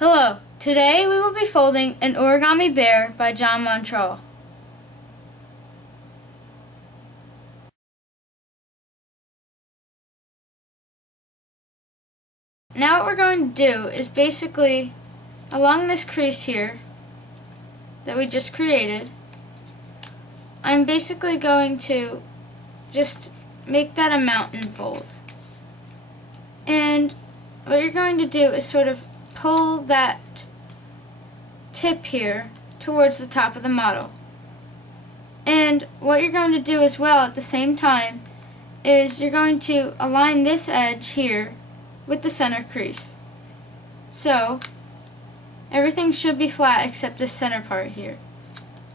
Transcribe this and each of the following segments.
Hello, today we will be folding an origami bear by John Montroll. Now what we're going to do is basically, along this crease here that we just created, I'm basically going to just make that a mountain fold. And what you're going to do is sort of pull that tip here towards the top of the model. And what you're going to do as well at the same time is you're going to align this edge here with the center crease. So everything should be flat except this center part here.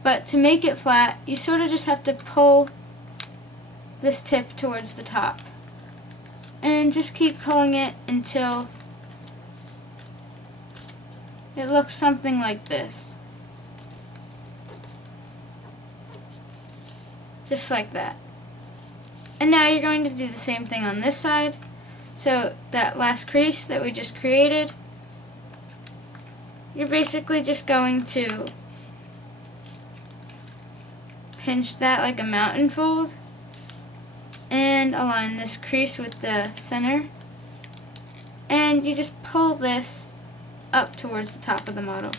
But to make it flat, you sort of just have to pull this tip towards the top. And just keep pulling it until it looks something like this. Just like that. And now you're going to do the same thing on this side. So that last crease that we just created, you're basically just going to pinch that like a mountain fold and align this crease with the center, and you just pull this up towards the top of the model.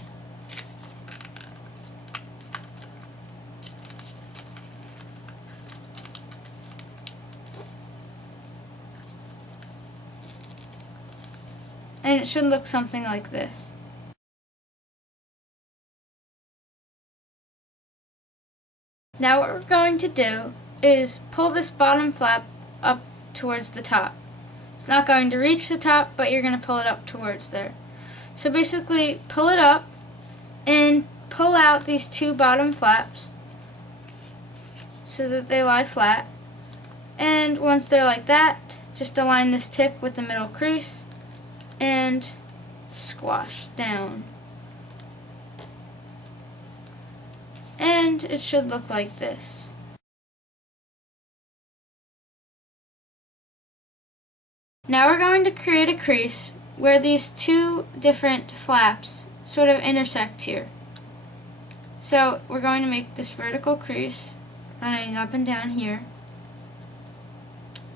And it should look something like this. Now what we're going to do is pull this bottom flap up towards the top. It's not going to reach the top, but you're going to pull it up towards there. So basically pull it up and pull out these two bottom flaps so that they lie flat. And once they're like that, just align this tip with the middle crease and squash down. And it should look like this. Now we're going to create a crease where these two different flaps sort of intersect here. So we're going to make this vertical crease running up and down here.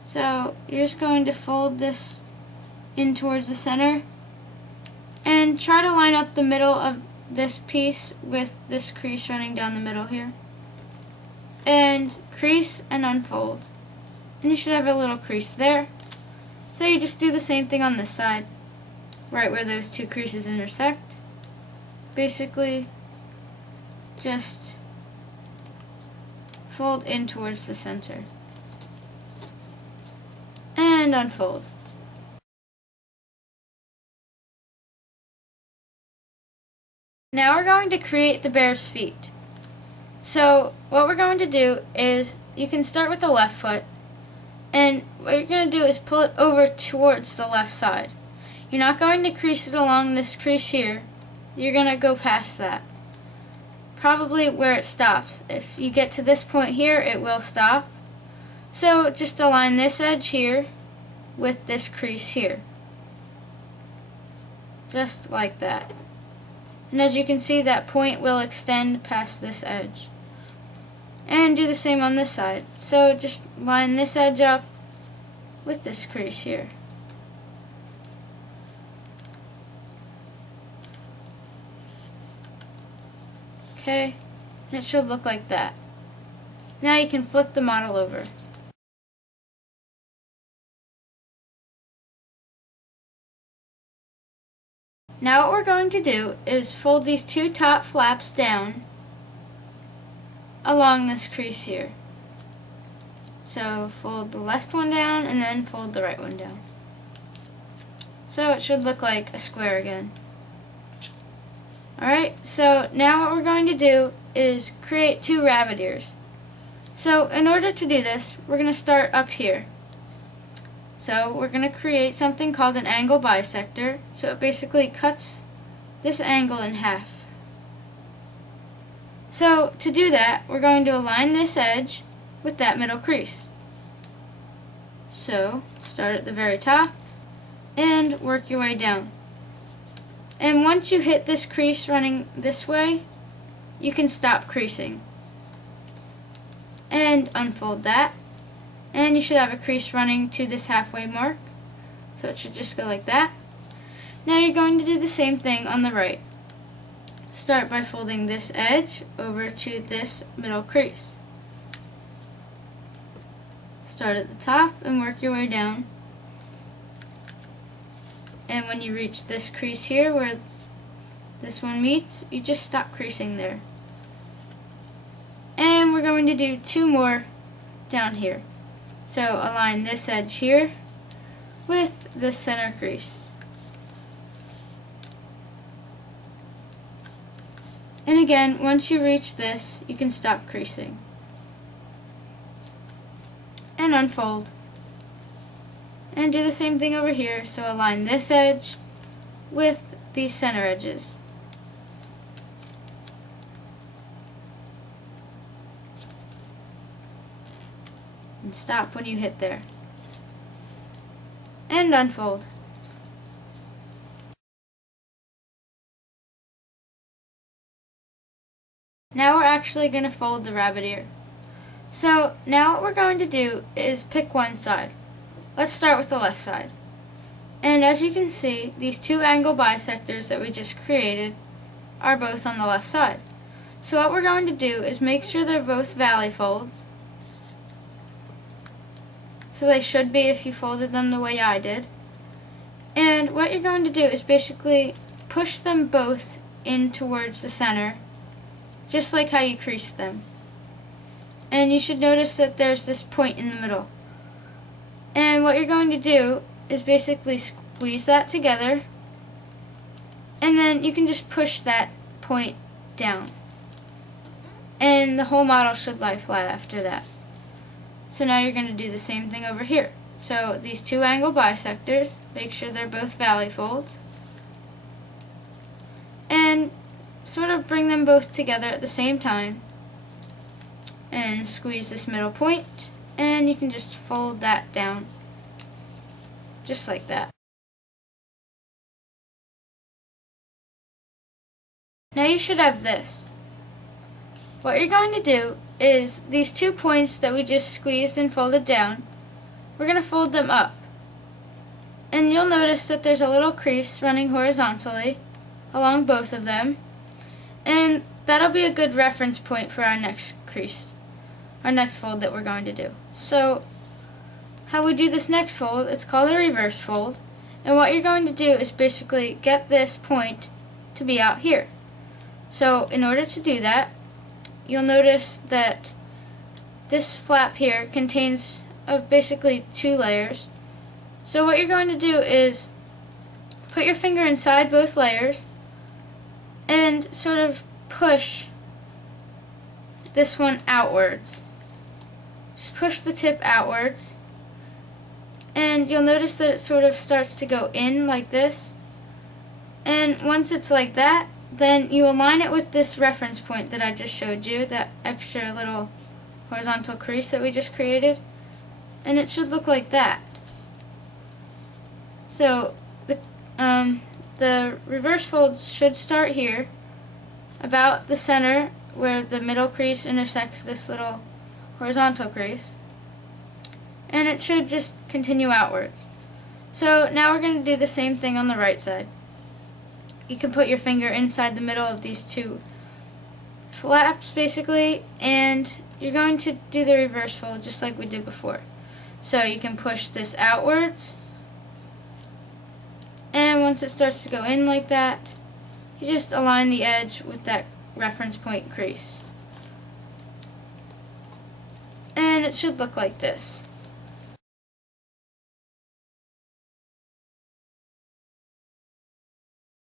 So you're just going to fold this in towards the center and try to line up the middle of this piece with this crease running down the middle here. And crease and unfold. And you should have a little crease there. So you just do the same thing on this side, right where those two creases intersect. Basically, just fold in towards the center. And unfold. Now we're going to create the bear's feet. So what we're going to do is, you can start with the left foot, and what you're going to do is pull it over towards the left side. You're not going to crease it along this crease here. You're going to go past that. Probably where it stops. If you get to this point here, it will stop. So just align this edge here with this crease here. Just like that. And as you can see, that point will extend past this edge. And do the same on this side. So just line this edge up with this crease here. Okay, and it should look like that. Now you can flip the model over. Now what we're going to do is fold these two top flaps down along this crease here. So fold the left one down and then fold the right one down. So it should look like a square again. Alright, so now what we're going to do is create two rabbit ears. So in order to do this, we're going to start up here. So we're going to create something called an angle bisector. So it basically cuts this angle in half. So to do that, we're going to align this edge with that middle crease. So start at the very top and work your way down. And once you hit this crease running this way, you can stop creasing. And unfold that. And you should have a crease running to this halfway mark. So it should just go like that. Now you're going to do the same thing on the right. Start by folding this edge over to this middle crease. Start at the top and work your way down. And when you reach this crease here where this one meets, you just stop creasing there. And we're going to do 2 more down here. So align this edge here with the center crease. And again, once you reach this, you can stop creasing. And unfold. And do the same thing over here. So align this edge with these center edges. And stop when you hit there. And unfold. Now we're actually going to fold the rabbit ear. So now what we're going to do is pick one side. Let's start with the left side. And as you can see, these 2 angle bisectors that we just created are both on the left side. So what we're going to do is make sure they're both valley folds. So they should be if you folded them the way I did. And what you're going to do is basically push them both in towards the center, just like how you creased them. And you should notice that there's this point in the middle. And what you're going to do is basically squeeze that together, and then you can just push that point down. And the whole model should lie flat after that. So now you're going to do the same thing over here. So these 2 angle bisectors, make sure they're both valley folds. And sort of bring them both together at the same time. And squeeze this middle point. And you can just fold that down. Just like that. Now you should have this. What you're going to do is these 2 points that we just squeezed and folded down, we're going to fold them up. And you'll notice that there's a little crease running horizontally along both of them. And that'll be a good reference point for our next crease, our next fold that we're going to do. So how we do this next fold, it's called a reverse fold. And what you're going to do is basically get this point to be out here. So in order to do that, you'll notice that this flap here contains of basically 2 layers. So what you're going to do is put your finger inside both layers and sort of push this one outwards. Just push the tip outwards, and you'll notice that it sort of starts to go in like this. And once it's like that, then you align it with this reference point that I just showed you, that extra little horizontal crease that we just created, and it should look like that. So the reverse folds should start here, about the center where the middle crease intersects this little horizontal crease, and it should just continue outwards. So now we're going to do the same thing on the right side. You can put your finger inside the middle of these 2 flaps basically, and you're going to do the reverse fold just like we did before. So you can push this outwards, and once it starts to go in like that, you just align the edge with that reference point crease. And it should look like this.